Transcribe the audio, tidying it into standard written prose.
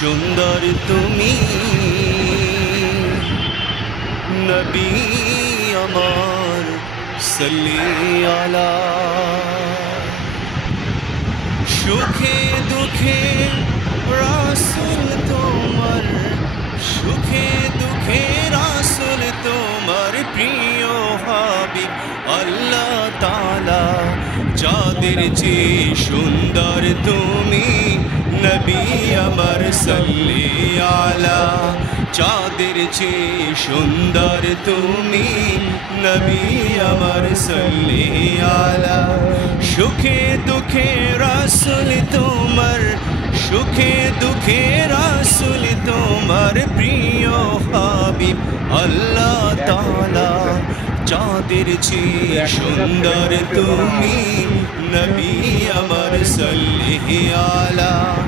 সুন্দর তুমি নবী আমার সাল্লি আলা। সুখে দুঃখে রাসূল তোমার, সুখে দুঃখে রাসূল তোমার প্রিয় হাবিব আল্লাহ তাআলা। যাদের চেয়ে সুন্দর তুমি নবী আমার সাল্লি আলা। যাদের চেয়ে সুন্দর তুমি নবী আমার সাল্লি আলা। সুখে দুঃখে রাসূল তোমার, সুখে দুঃখে রাসূল তোমার প্রিয় হাবিব আল্লাহ তাআলা। যাদের চেয়ে সুন্দর তুমি নবী আমার সাল্লি আলা।